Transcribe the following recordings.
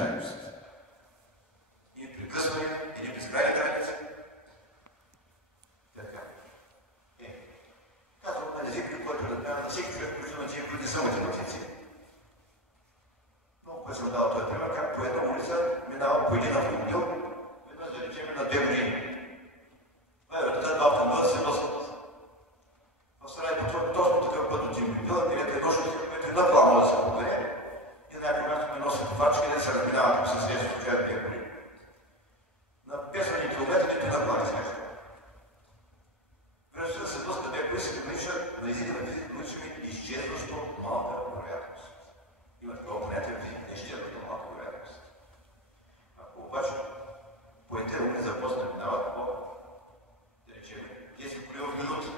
безкрайност. И прекъсване, или безкрайни граници. Така. Казвам на език, който предпява на всеки човек, включително на тия, които не са математици. Много път съм дал този пример, как по една улица минава по един автомобил, веднъж да речем на 2 години. Това е вероятността два автомобила се носят. В Сараево точно такъв път от автомобила, където едно шофьор, една кола може да се побере, и на някой място ме носят фарчи, където се разминават, ако се срещат случайно 2 години. На 500 км нито една кола не среща. Прежде да се блъска някой и се прилича на езика на физика, наричаме изчезващо малка вероятност. Има такова понятие в физика, изчезващо малка вероятност. Ако обаче поете руни започнат да минават по, да речем, 10 коли в минута,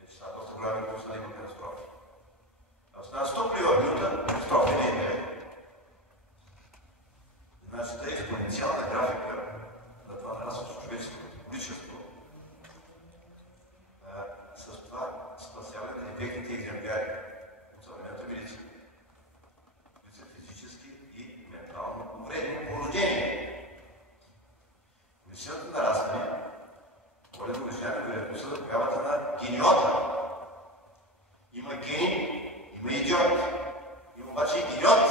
вече става доста голяма и да има катастрофа. Ако става 100 коли в минута, катастрофа не е. Значи, да е експоненциална графика на това нарастващо човеческото количество, с това спасяване на ефектните екземпляри от съвременната медицина, които са физически и ментално увредени по рождение. Количеството нарастване води до увеличаване на вероятността за появата на гениота. Има гений, има идиот. Има обаче и идиот.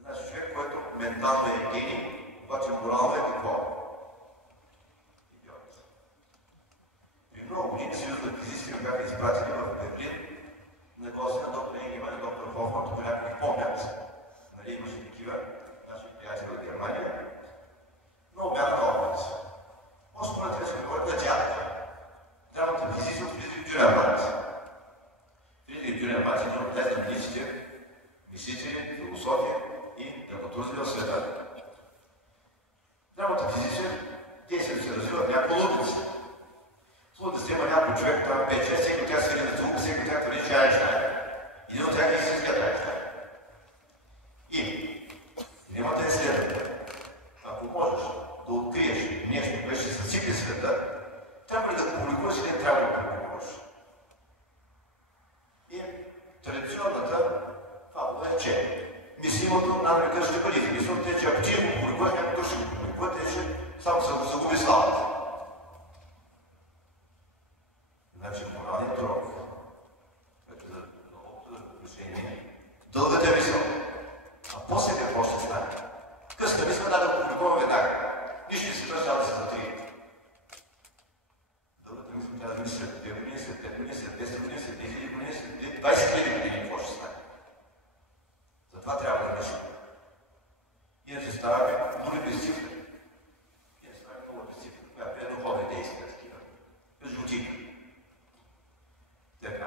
Значи човек, който ментално е гений, обаче морално е какво? Много години Съюзът на физиците ми бяха изпратени в Берлин на гости на доктор Енгелман и доктор Хофман, тук някой ги помнят. Нали, имаше такива наши приятели от Германия. Много бяха на опит. По-скоро трябва да се говорят на театър. Драмата физици от Фридрих Дюренмат. Фридрих Дюренмат е един от най-знаменитите мислители, философи и драматурзи в света. Драмата физици действието се развива в няколко лудници. Да се има някой човек, там 5-6, всеки от тях седи на стул, всеки от тях твърди, че Айнщайн. Един от тях е истинският Айнщайн. И дилемата е следната. Ако можеш да откриеш нещо, което ще съсипе света, трябва ли да го публикуваш или не трябва да го публикуваш? И традиционната фабула е, че мислимото надвека ще бъде. Мислимото е, че ако ти го публикуваш, някой ще го публикува, те ще само се загуби славата. Значи моралният урок, който е новото решение, дългата мисъл. А после какво ще стане? Късната мисъл да публикуваме веднага. Нищо не се трябва да се затри. Дългата мисъл трябва да мисли след 2 години, след 5 години, след 10 години, след 2000 години, след 20 000 години какво ще стане. Затова трябва да мислим. Иначе ставаме дори без цифри. Иначе ставаме много без цифри, която е духовни действия такива. Без жутика. Така.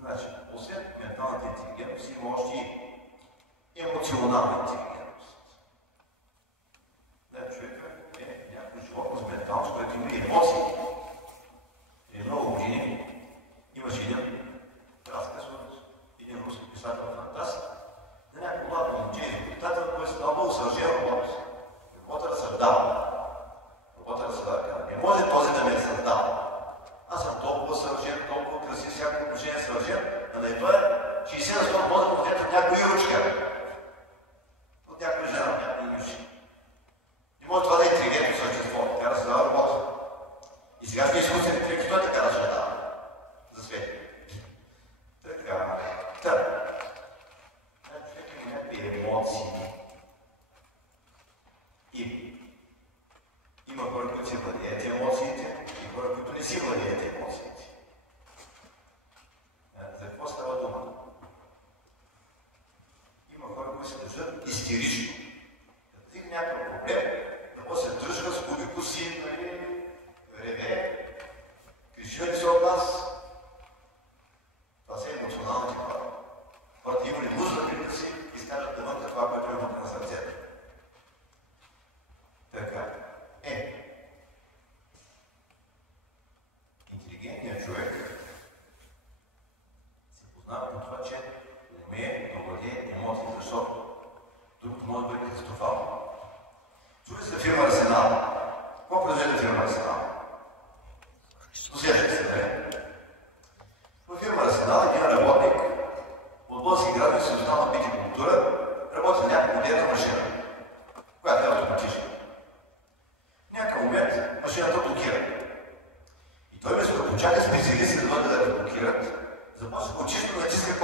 Значи, освен менталната интелигентност има още и емоционална интелигентност. Човека е някакво животно с менталност, което има емоции. И много години имаше един разказ от един руски писател-фантаст на някакво младо момче изобретател, който се дал много съвършен робот. Роботът разсъждава. Роботът разсъждава. Не може този да ме е създал. Аз съм толкова съвършен, толкова красив, всяко отношение съвършен, а да и той 60 на 100 мозък от ето някой ручка.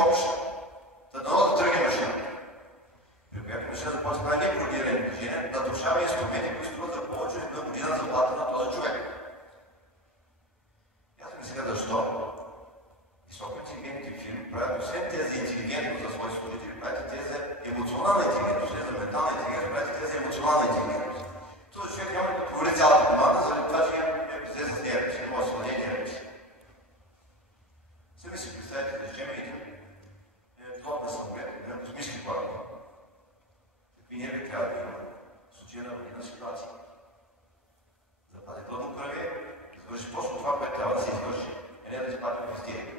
помощ, да тръгне машина. При която машина започва да прави некоординирани движения, да душава инструменти, които струват за повече от една година заплата на този човек. Аз ми сега защо високоинтелигентните фирми правят освен тези интелигентност за свои служители, правят тези за емоционална интелигентност, не за ментална интелигентност, правят тези за емоционална интелигентност. Този човек няма да провери цялата команда, заради това, че някой взе с нея, че не може да се владее нея. Сами си представете да вземе един пилот на самолет, на космически кораб. Какви нерви трябва да има в случая на военна ситуация. Запази пълно кръвие, извърши точно това, което трябва да се извърши, не да изпадне в истерика.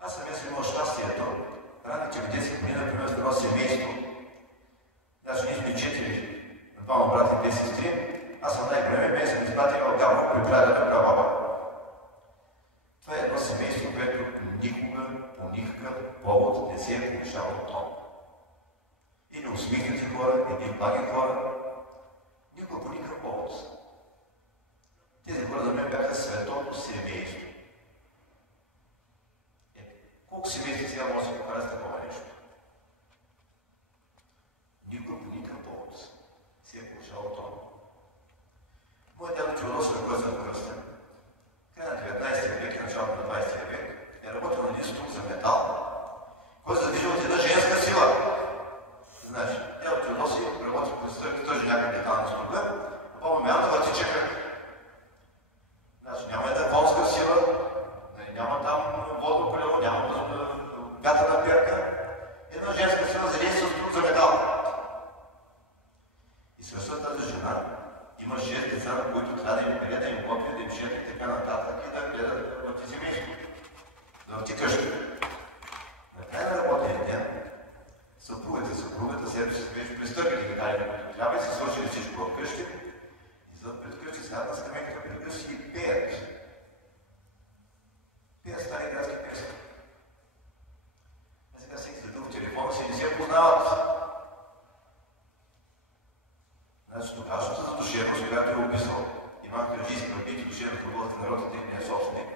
Аз самия съм имал щастието, ранните ми детски години, например, с едно семейство. Значи ние сме 4, двама брата и 2 сестри. Аз съм най-големия, мен съм изпратил в Габро, при прадеда прабаба. Това е едно семейство, което никога, по никакъв повод не се е повишавало тон. Или усмихнати хора, или благи хора, никога по никакъв повод. Тези хора за мен бяха световно семейство. Колко семейства сега може да се покара с такова нещо? Никога по никакъв повод се е повишавал тон. Моят дядо Теодосия Грозен Кръстен, край на 19 век и началото на 20 век, е работил на един струк за метал, който се движи от една женска сила. Значи, дядо Теодосия работи през стъпки, той женяка метална струка, баба ми Ана върти кръг. Значи, няма една конска сила, няма там водно колело, няма вятърна перка. Една женска сила за един струк за метал. И също тази жена има 6 деца, на които трябва да им гледат, да им готвят, да им шият и така нататък и да гледат в тези семейства. Да върти къща. Накрая на работния ден, съпругата себе си беше пристъпили деталите, които трябва и се свършили всичко в къщи. И зад пред къщи седят на скамейката пред къщи и пеят. Пеят стари градски песни. А сега всеки зато в телефона си не се познават. Значи, тогашната задушевност, която е описал Иван Кърджийски в бити душевност на българския народ и техния собственик,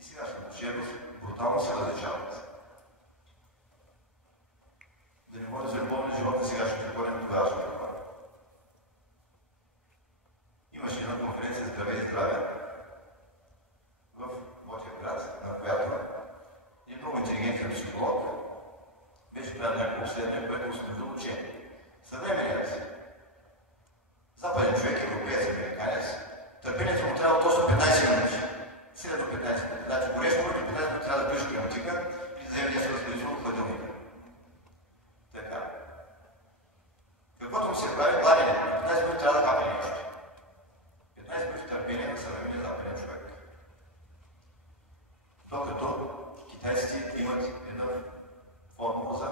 и сегашната душевност брутално се различават. Да не може да се напомня живота на сегашните хора на тогавашните хора. Имаше една конференция Здраве и здраве в Ботевград, на която един много интелигентен психолог беше правил някакво обследване, което установил учение. Съвременният западен човек, европеец, американец, търпението му трябва точно 15 минути. Средно 15 минути. Значи горещо, който 15 минути трябва да пише климатика и да вземе нещо разпределително от хладилника. Така. Каквото му се прави, гладен, 15 минути трябва да хапе нещо. 15 минути търпение на съвременния западен човек. Докато китайците имат една формула за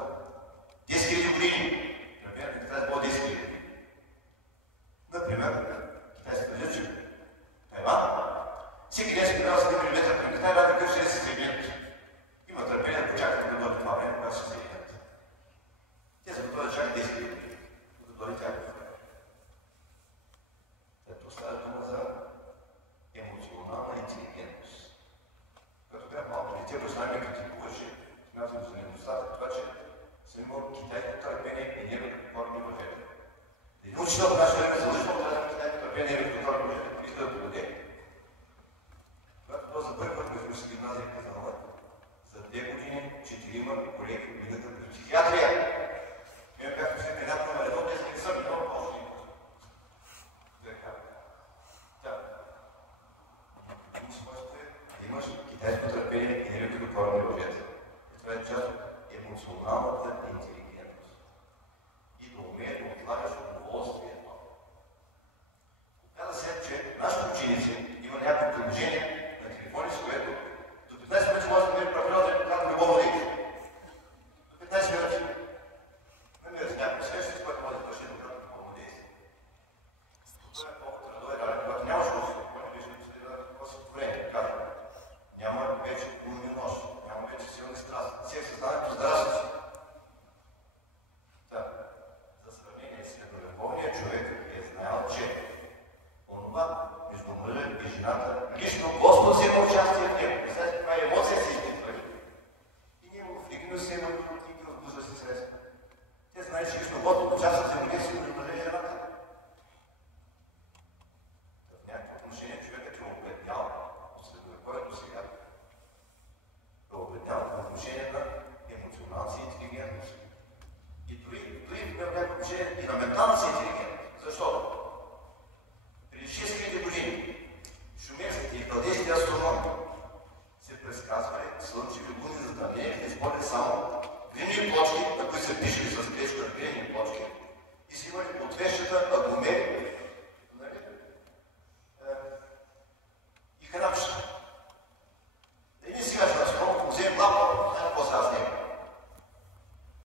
10 000 години. Например, Китай било 10 000 години. Например, китайски твърдят, че Тайван всеки 10 милиона км към Китай да такъв ще се съединят. Има търпение да почакат да дойде това време, когато ще се съединят. Те са готови да чакат 10 000 години, да дойде тяхното време. Ето става дума за емоционална интелигентност. Като бях малко дете, баща ми критикуваше, смятам за недостатък това, че съм имал китайско търпение и не като корни въжета. Един учител в наше време задължително трябва да китайско търпение и като корни въжета, който иска да доведе. Когато това за първи път ме измисли гимназия в Казанова, за 2 години 4 колеги минаха през психиатрия. Ме бяхме след кандидат номер 1, днес не съм много по-още. Така. Учителството е да имаш китайско търпение и не като корни въжета. Това е част от емоционалната интелигентност. И да умее да отлагаш удоволствието. Каза се, че нашите ученици има някакво приложение на телефони, с което до 15 минути може да намери партньорът да как любовно действие. До 15 минути. Намира се някакво среща, с което може да върши доброто любовно действие. Това е повод да дойде рано, когато нямаш лошо, когато беше да какво си творение, кажа. Няма вече лунни нощ, няма вече силни страсти. Всеки съзнанието здрасти си. Да. За сравнение с любовният човек е знаел, че онова между мъжа и жената лично Господ взема участие в него. Представете каква емоция се изпитва. И не вземат никакви възможности средства. Те знаят, че личноводното част от взаимодействие на мъже и жената. В някакво отношение човекът е обледнял от средновековието до сега. Е обледнял по отношение на емоционалната си интелигентност. И дори в някакво отношение и на менталната си интелигентност. Защото преди 6000 години шумерските и халдейските астрономи се предсказвали слънчеви луни, за да не използвали само